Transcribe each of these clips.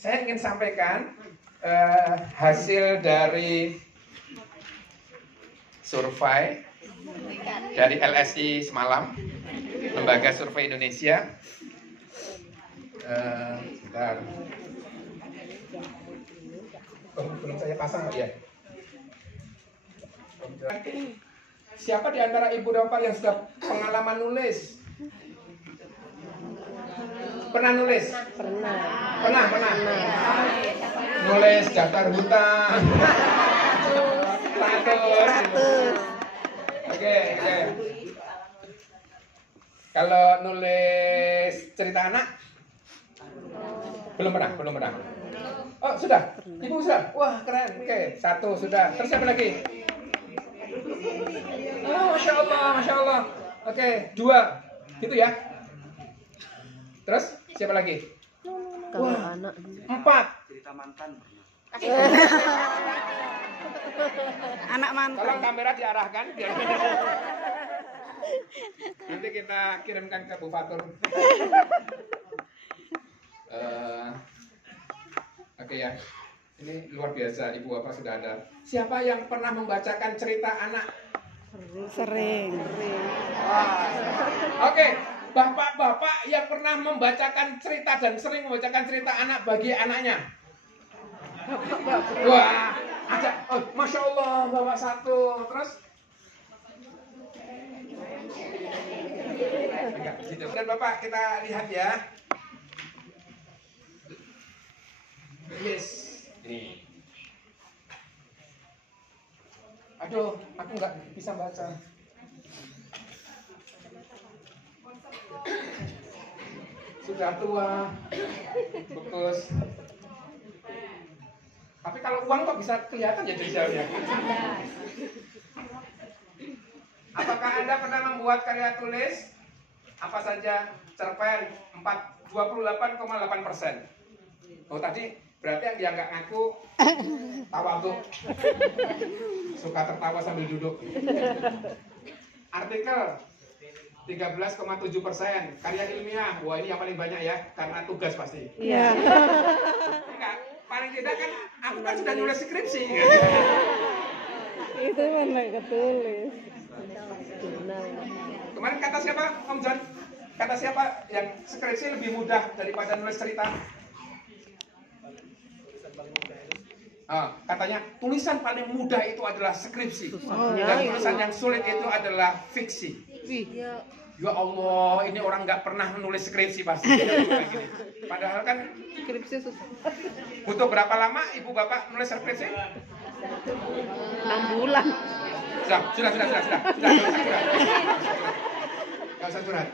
Saya ingin sampaikan hasil dari survei dari LSI semalam, Lembaga Survei Indonesia. Bentar. Belum saya pasang ya. Siapa di antara ibu bapak yang sudah pengalaman nulis? Pernah nulis? Pernah. Nulis daftar hutang. Status. Oke. Kalau nulis cerita anak? Belum pernah. Oh, sudah? Ibu sudah? Wah, keren. Oke, 1 sudah. Terus siapa lagi? Oh, Masya Allah. Oke, 2. Gitu ya. Terus siapa lagi? Wah, 4. Cerita mantan. Anak mantan. Tolong kamera diarahkan biar nanti kita kirimkan ke Bu Fatur. Oke ya. Ini luar biasa, Ibu Bapak sudah ada. Siapa yang pernah membacakan cerita anak? Sering. Oke, bapak-bapak yang pernah membacakan cerita dan sering membacakan cerita anak bagi anaknya. Wah, ada. Oh, Masya Allah, bawa 1. Terus? Dan Bapak kita lihat ya. Yes. Ini. Aduh, aku nggak bisa baca. Sudah tua, fokus. Tapi kalau uang kok bisa kelihatan ya jauh-jauhnya. Apakah Anda pernah membuat karya tulis? Apa saja? Cerpen 28,8%. Oh tadi berarti yang nggak ngaku tawadhu. Suka tertawa sambil duduk. Artikel 13,7%. Karya ilmiah, wah ini yang paling banyak ya, karena tugas pasti. Iya. Enggak, paling tidak kan aku kan sudah nulis skripsi. Itu mana ketulis. Kemarin kata siapa, Om John? Kata siapa yang skripsi lebih mudah daripada nulis cerita? Katanya tulisan paling mudah itu adalah skripsi, dan tulisan yang sulit itu adalah fiksi. Ya Allah, ini orang nggak pernah menulis skripsi pasti. Padahal kan Skripsi susah. butuh berapa lama ibu bapak nulis skripsi? 6 bulan. Sudah. Nggak usah curhat.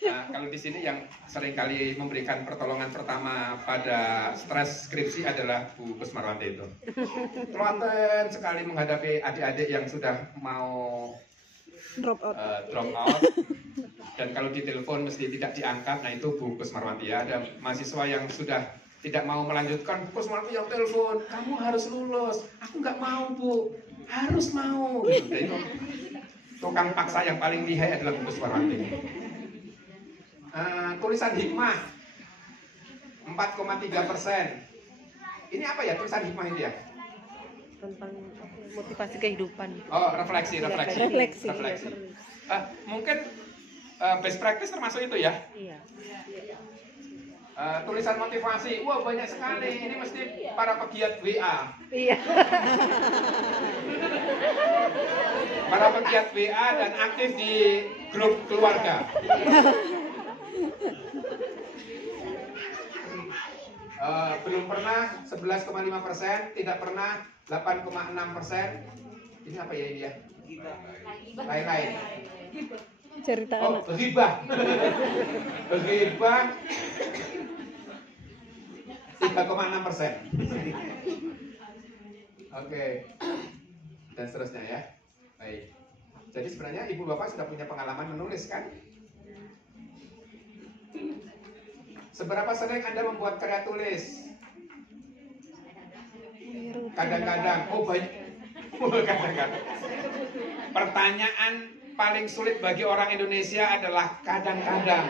Nah, kalau di sini yang seringkali memberikan pertolongan pertama pada stres skripsi adalah Bu Kusmarwanti itu. Telaten sekali menghadapi adik-adik yang sudah mau Drop out. Dan kalau ditelepon mesti tidak diangkat. Nah itu Bu Kusmarwanti ya. Ada mahasiswa yang sudah tidak mau melanjutkan. Bu Kusmarwanti yang telepon, kamu harus lulus. Aku nggak mau Bu, harus mau. Jadi, tukang paksa yang paling lihai adalah Bu Kusmarwanti. Tulisan hikmah 4,3%. Ini apa ya tulisan hikmah itu ya? Tentang motivasi kehidupan. Oh, refleksi. Mungkin best practice termasuk itu ya? Iya. Tulisan motivasi, wah banyak sekali. Ini mesti para pegiat WA. Iya. Para pegiat WA dan aktif di grup keluarga. Belum pernah 11,5%, tidak pernah 8,6%. Ini apa ya ini ya? Lain-lain. Cerita anak. Ghibah. Ghibah 3,6%. Oke. Dan seterusnya ya. Baik. Jadi sebenarnya ibu bapak sudah punya pengalaman menulis kan? Seberapa sering Anda membuat karya tulis? Kadang-kadang. Oh banyak. Kadang-kadang. Pertanyaan paling sulit bagi orang Indonesia adalah kadang-kadang.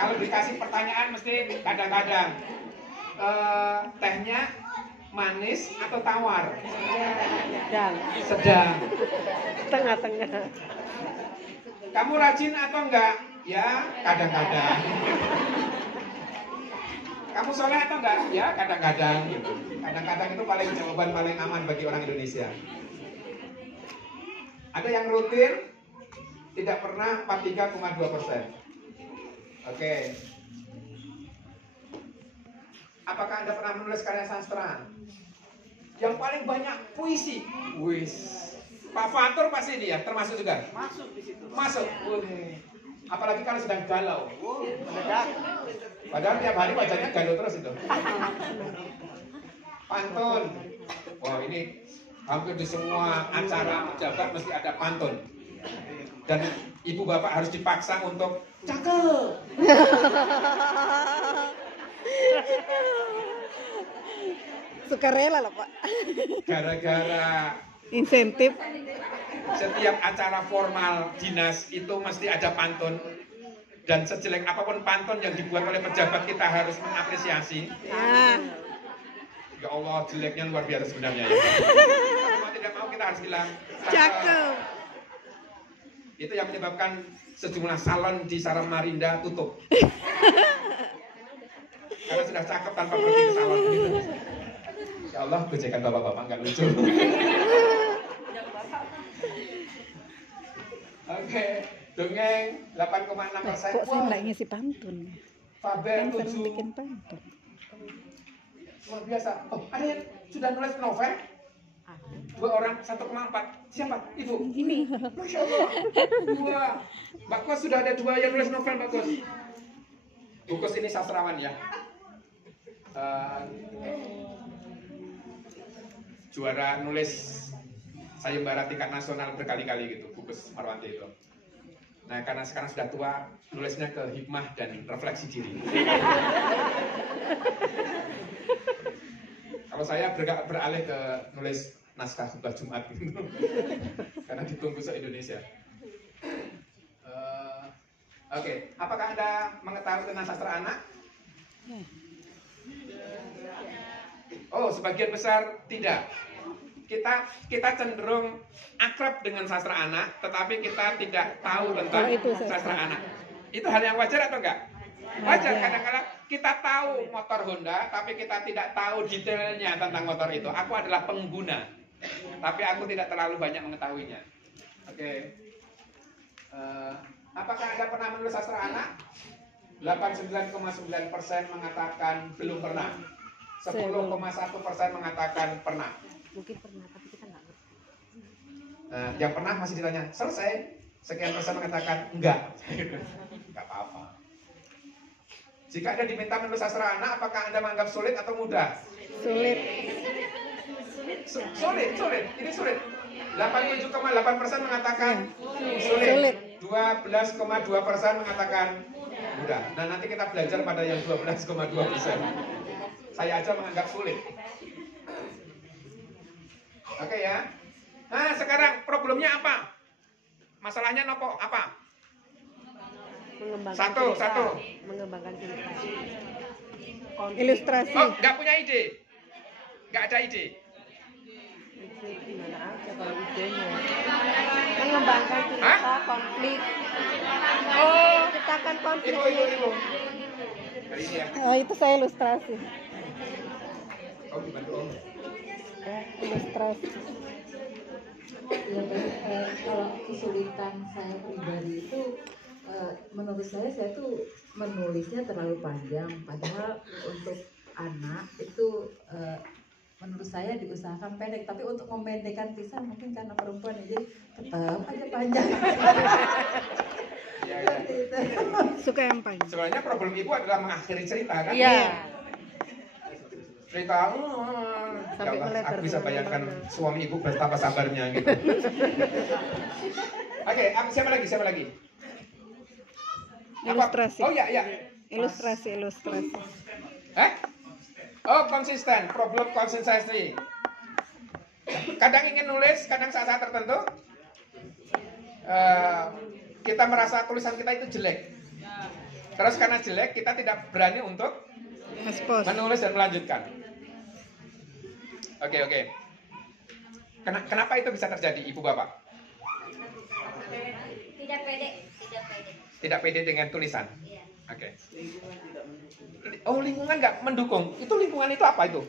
Kalau dikasih pertanyaan mesti kadang-kadang tehnya manis atau tawar? Sedang. Tengah-tengah. Kamu rajin atau enggak? Ya, kadang-kadang. Kamu soleh atau enggak? Ya, kadang-kadang. Kadang-kadang itu jawaban paling aman bagi orang Indonesia. Ada yang rutin, tidak pernah 43,2%. Oke. Apakah Anda pernah menulis karya sastra? Yang paling banyak puisi. Wis. Pak Fatur pasti dia, termasuk juga. Masuk di situ. Masuk. Apalagi kalau sedang galau. Padahal tiap hari wajahnya galau terus itu. Pantun. Wah, ini hampir di semua acara pejabat mesti ada pantun. Dan ibu bapak harus dipaksa untuk cakep. Sukarela lah Pak. Gara-gara Insentif. setiap acara formal dinas itu mesti ada pantun. Dan sejelek apapun pantun yang dibuat oleh pejabat kita harus mengapresiasi. Ya Allah, jeleknya luar biasa sebenarnya ya. Mau tidak mau kita harus bilang Cakep. Itu yang menyebabkan sejumlah salon di Samarinda tutup. Karena sudah cakep tanpa pergi ke salon. Ya Allah, gojekan bapak-bapak nggak lucu. Oke, dongeng 8,6%. Kok saya nggak ngisi pantun? Fabel Kan sering 7. bikin pantun. Luar biasa. Oh, ada yang sudah nulis novel? 2 orang 1,4. Siapa? Ibu? Ini. Masya Allah. 2. Mbak Kos sudah ada 2 yang nulis novel, Mbak Kos. Bu Kos ini sastrawan ya. Juara nulis sayembara tingkat nasional berkali-kali gitu, Bu Kos Marwanti itu. Nah, karena sekarang sudah tua, nulisnya ke hikmah dan refleksi diri. Kalau saya beralih ke nulis naskah khutbah Jumat gitu. Karena ditunggu se-Indonesia. Oke, apakah Anda mengetahui tentang sastra anak? Oh, sebagian besar tidak. Kita cenderung akrab dengan sastra anak, tetapi kita tidak tahu tentang sastra anak. Itu hal yang wajar atau enggak? Wajar, kadang-kadang kita tahu motor Honda, tapi kita tidak tahu detailnya tentang motor itu. Aku adalah pengguna, tapi aku tidak terlalu banyak mengetahuinya. Oke. Apakah Anda pernah menulis sastra anak? 89,9% mengatakan belum pernah. 10,1% mengatakan pernah. Mungkin pernah, tapi kita nggak ngerti. Yang pernah masih ditanya, selesai. Sekian persen mengatakan enggak. Enggak apa-apa. Jika Anda diminta menulis sastra anak, apakah Anda menganggap sulit atau mudah? Sulit. Sulit. Ini sulit. 87,8% mengatakan sulit. 12,2% mengatakan mudah. Nah, nanti kita belajar pada yang 12,2%. Saya aja menganggap sulit. Oke ya. Nah, sekarang problemnya apa? Masalahnya nopo apa? Mengembangkan Satu. Mengembangkan ilustrasi. Ilustrasi. Oh, nggak punya ide? Nggak ada ide? Gimana aja kalau idenya? Mengembangkan cerita konflik. Oh, Ciptakan konflik. ibu. Hari ini ya. Oh, itu saya ilustrasi. Oh, gimana? Ilustrasi. Ya baik, kalau kesulitan saya pribadi itu menurut saya tuh menulisnya terlalu panjang, padahal untuk anak itu menurut saya diusahakan pendek, tapi untuk memendekkan kisah mungkin karena perempuan jadi tetap aja panjang. Seperti itu. Suka yang panjang. Sebenarnya problem ibu adalah mengakhiri cerita kan? Iya. Cerita, ya Allah, aku bisa bayangkan suami ibu betapa sabarnya gitu. Oke, siapa lagi? Ilustrasi. Oh ya. Ilustrasi. Oh, konsisten, problem konsistensi. Kadang ingin nulis, kadang saat-saat tertentu kita merasa tulisan kita itu jelek. Terus karena jelek, kita tidak berani untuk menulis dan melanjutkan. Oke. Kenapa itu bisa terjadi, Ibu Bapak? Tidak pede. Tidak pede dengan tulisan. Iya. Oke. Oh, lingkungan nggak mendukung. Itu lingkungan itu apa itu?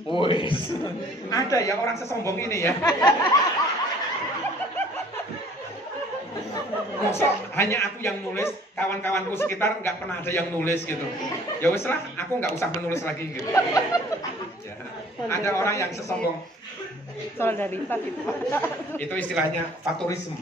Wih, ada ya orang sesombong ini ya. Masa hanya aku yang nulis, kawan-kawanku sekitar nggak pernah ada yang nulis gitu. Ya wes lah, aku nggak usah menulis lagi gitu. Ya, ada orang yang sesombong. Solidaritas itu. Itu istilahnya faktorisme.